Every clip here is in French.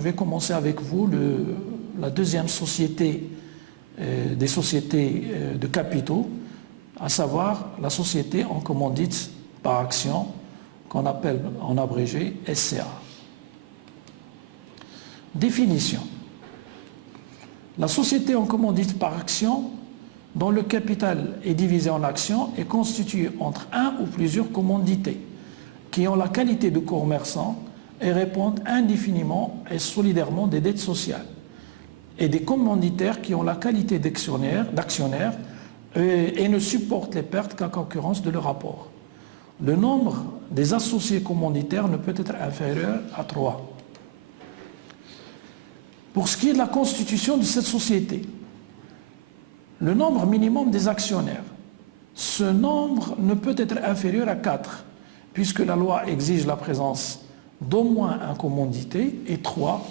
Je vais commencer avec vous la deuxième société des sociétés de capitaux, à savoir la société en commandite par action, qu'on appelle en abrégé SCA. Définition. La société en commandite par action, dont le capital est divisé en actions, est constituée entre un ou plusieurs commandités qui ont la qualité de commerçants et répondent indéfiniment et solidairement des dettes sociales, et des commanditaires qui ont la qualité d'actionnaires et ne supportent les pertes qu'à concurrence de leur rapport. Le nombre des associés commanditaires ne peut être inférieur à 3. Pour ce qui est de la constitution de cette société, le nombre minimum des actionnaires, ce nombre ne peut être inférieur à 4, puisque la loi exige la présence d'au moins un commandité et 3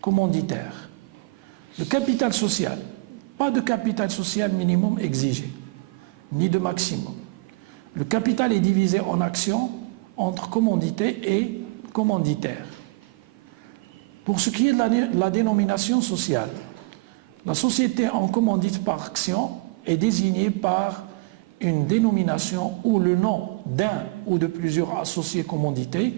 commanditaires. Le capital social, pas de capital social minimum exigé, ni de maximum. Le capital est divisé en actions entre commandité et commanditaire. Pour ce qui est de la dénomination sociale, la société en commandite par action est désignée par une dénomination où le nom d'un ou de plusieurs associés commandités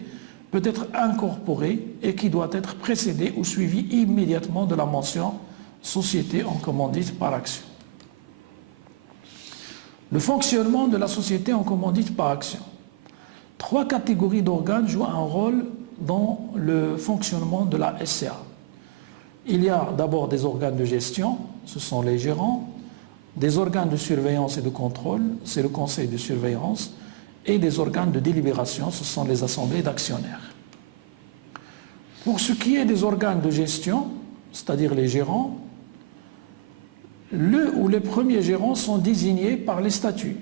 peut être incorporé et qui doit être précédé ou suivi immédiatement de la mention « société en commandite par action ». Le fonctionnement de la société en commandite par action. 3 catégories d'organes jouent un rôle dans le fonctionnement de la SCA. Il y a d'abord des organes de gestion, ce sont les gérants, des organes de surveillance et de contrôle, c'est le conseil de surveillance, et des organes de délibération, ce sont les assemblées d'actionnaires. Pour ce qui est des organes de gestion, c'est-à-dire les gérants, le ou les premiers gérants sont désignés par les statuts.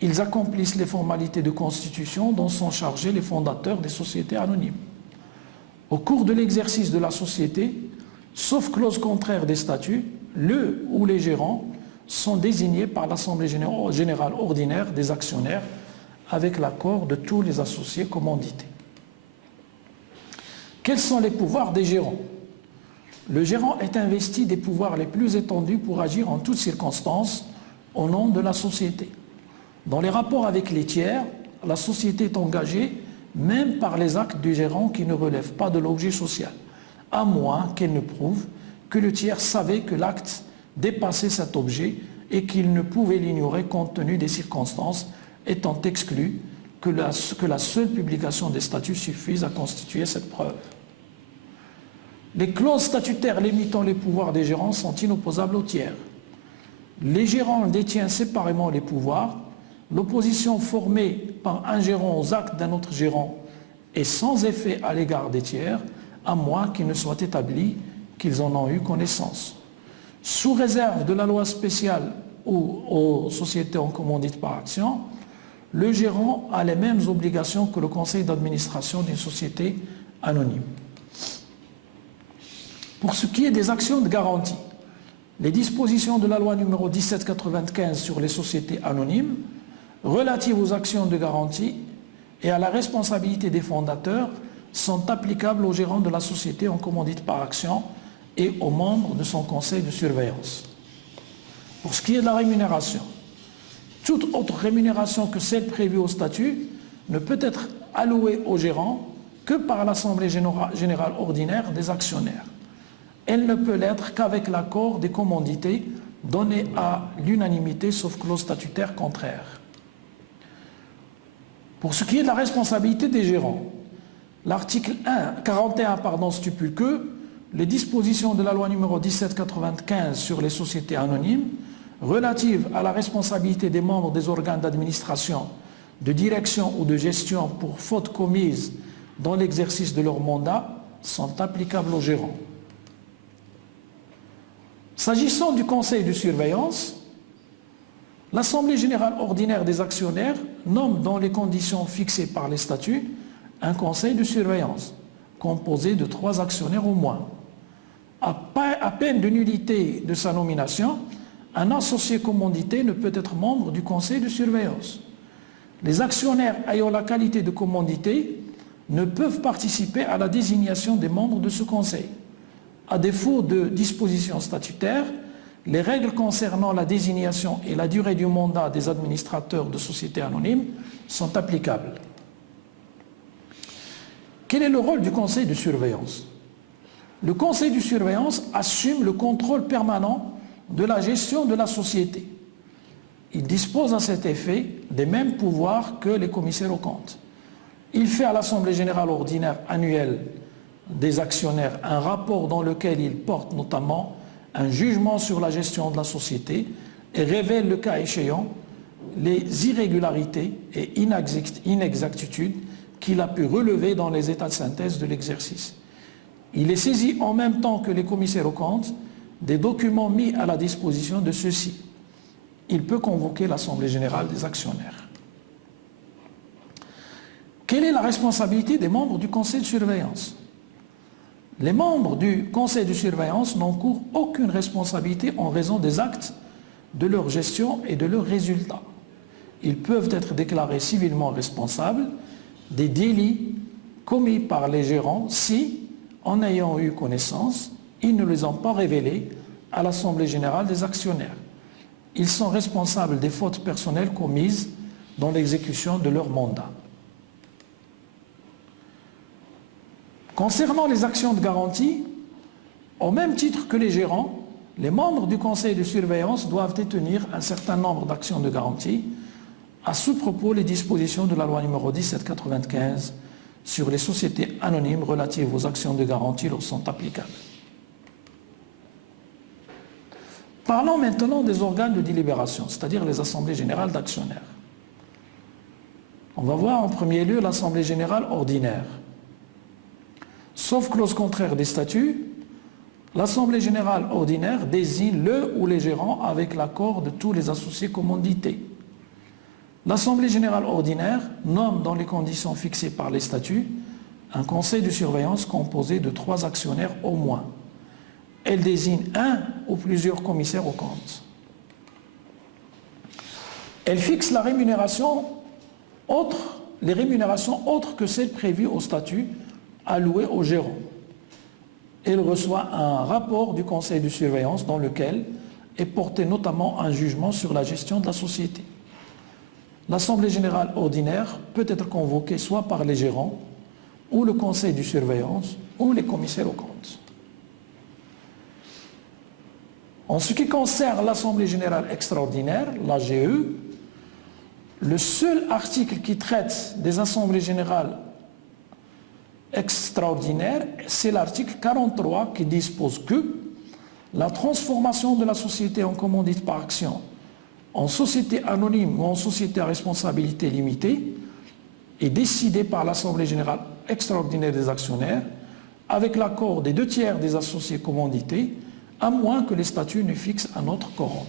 Ils accomplissent les formalités de constitution dont sont chargés les fondateurs des sociétés anonymes. Au cours de l'exercice de la société, sauf clause contraire des statuts, le ou les gérants sont désignés par l'Assemblée générale ordinaire des actionnaires avec l'accord de tous les associés commandités. Quels sont les pouvoirs des gérants? Le gérant est investi des pouvoirs les plus étendus pour agir en toutes circonstances au nom de la société. Dans les rapports avec les tiers, la société est engagée même par les actes du gérant qui ne relèvent pas de l'objet social, à moins qu'elle ne prouve que le tiers savait que l'acte dépassait cet objet et qu'il ne pouvait l'ignorer compte tenu des circonstances, étant exclu que la seule publication des statuts suffise à constituer cette preuve. Les clauses statutaires limitant les pouvoirs des gérants sont inopposables aux tiers. Les gérants détiennent séparément les pouvoirs. L'opposition formée par un gérant aux actes d'un autre gérant est sans effet à l'égard des tiers, à moins qu'il ne soit établi qu'ils en ont eu connaissance. Sous réserve de la loi spéciale ou aux sociétés en commandite par action, le gérant a les mêmes obligations que le conseil d'administration d'une société anonyme. Pour ce qui est des actions de garantie, les dispositions de la loi numéro 1795 sur les sociétés anonymes relatives aux actions de garantie et à la responsabilité des fondateurs sont applicables aux gérants de la société en commandite par action et aux membres de son conseil de surveillance. Pour ce qui est de la rémunération, toute autre rémunération que celle prévue au statut ne peut être allouée aux gérants que par l'Assemblée générale ordinaire des actionnaires. Elle ne peut l'être qu'avec l'accord des commandités donné à l'unanimité sauf clause statutaire contraire. Pour ce qui est de la responsabilité des gérants, l'article 41 stipule que les dispositions de la loi numéro 1795 sur les sociétés anonymes relatives à la responsabilité des membres des organes d'administration, de direction ou de gestion pour faute commise dans l'exercice de leur mandat sont applicables aux gérants. S'agissant du conseil de surveillance, l'Assemblée générale ordinaire des actionnaires nomme dans les conditions fixées par les statuts un conseil de surveillance composé de 3 actionnaires au moins. À peine de nullité de sa nomination, un associé commandité ne peut être membre du conseil de surveillance. Les actionnaires ayant la qualité de commandité ne peuvent participer à la désignation des membres de ce conseil. À défaut de dispositions statutaires, les règles concernant la désignation et la durée du mandat des administrateurs de sociétés anonymes sont applicables. Quel est le rôle du conseil de surveillance? Le conseil de surveillance assume le contrôle permanent de la gestion de la société. Il dispose à cet effet des mêmes pouvoirs que les commissaires aux comptes. Il fait à l'Assemblée générale ordinaire annuelle des actionnaires un rapport dans lequel il porte notamment un jugement sur la gestion de la société et révèle le cas échéant les irrégularités et inexactitudes qu'il a pu relever dans les états de synthèse de l'exercice. Il est saisi en même temps que les commissaires aux comptes des documents mis à la disposition de ceux-ci. Il peut convoquer l'Assemblée générale des actionnaires. Quelle est la responsabilité des membres du conseil de surveillance? Les membres du conseil de surveillance n'encourent aucune responsabilité en raison des actes de leur gestion et de leurs résultats. Ils peuvent être déclarés civilement responsables des délits commis par les gérants si, en ayant eu connaissance, ils ne les ont pas révélés à l'Assemblée générale des actionnaires. Ils sont responsables des fautes personnelles commises dans l'exécution de leur mandat. Concernant les actions de garantie, au même titre que les gérants, les membres du conseil de surveillance doivent détenir un certain nombre d'actions de garantie. À ce propos, les dispositions de la loi numéro 1795 sur les sociétés anonymes relatives aux actions de garantie leur sont applicables. Parlons maintenant des organes de délibération, c'est-à-dire les assemblées générales d'actionnaires. On va voir en premier lieu l'assemblée générale ordinaire. Sauf clause contraire des statuts, l'assemblée générale ordinaire désigne le ou les gérants avec l'accord de tous les associés commandités. L'assemblée générale ordinaire nomme dans les conditions fixées par les statuts un conseil de surveillance composé de 3 actionnaires au moins. Elle désigne un ou plusieurs commissaires aux comptes. Elle fixe la rémunération les rémunérations autres que celles prévues au statut allouées aux gérants. Elle reçoit un rapport du conseil de surveillance dans lequel est porté notamment un jugement sur la gestion de la société. L'assemblée générale ordinaire peut être convoquée soit par les gérants, ou le conseil de surveillance, ou les commissaires aux comptes. En ce qui concerne l'assemblée générale extraordinaire, l'AGE, le seul article qui traite des assemblées générales extraordinaires, c'est l'article 43 qui dispose que la transformation de la société en commandite par action en société anonyme ou en société à responsabilité limitée est décidée par l'Assemblée générale extraordinaire des actionnaires avec l'accord des 2/3 des associés commandités, à moins que les statuts ne fixent un autre quorum.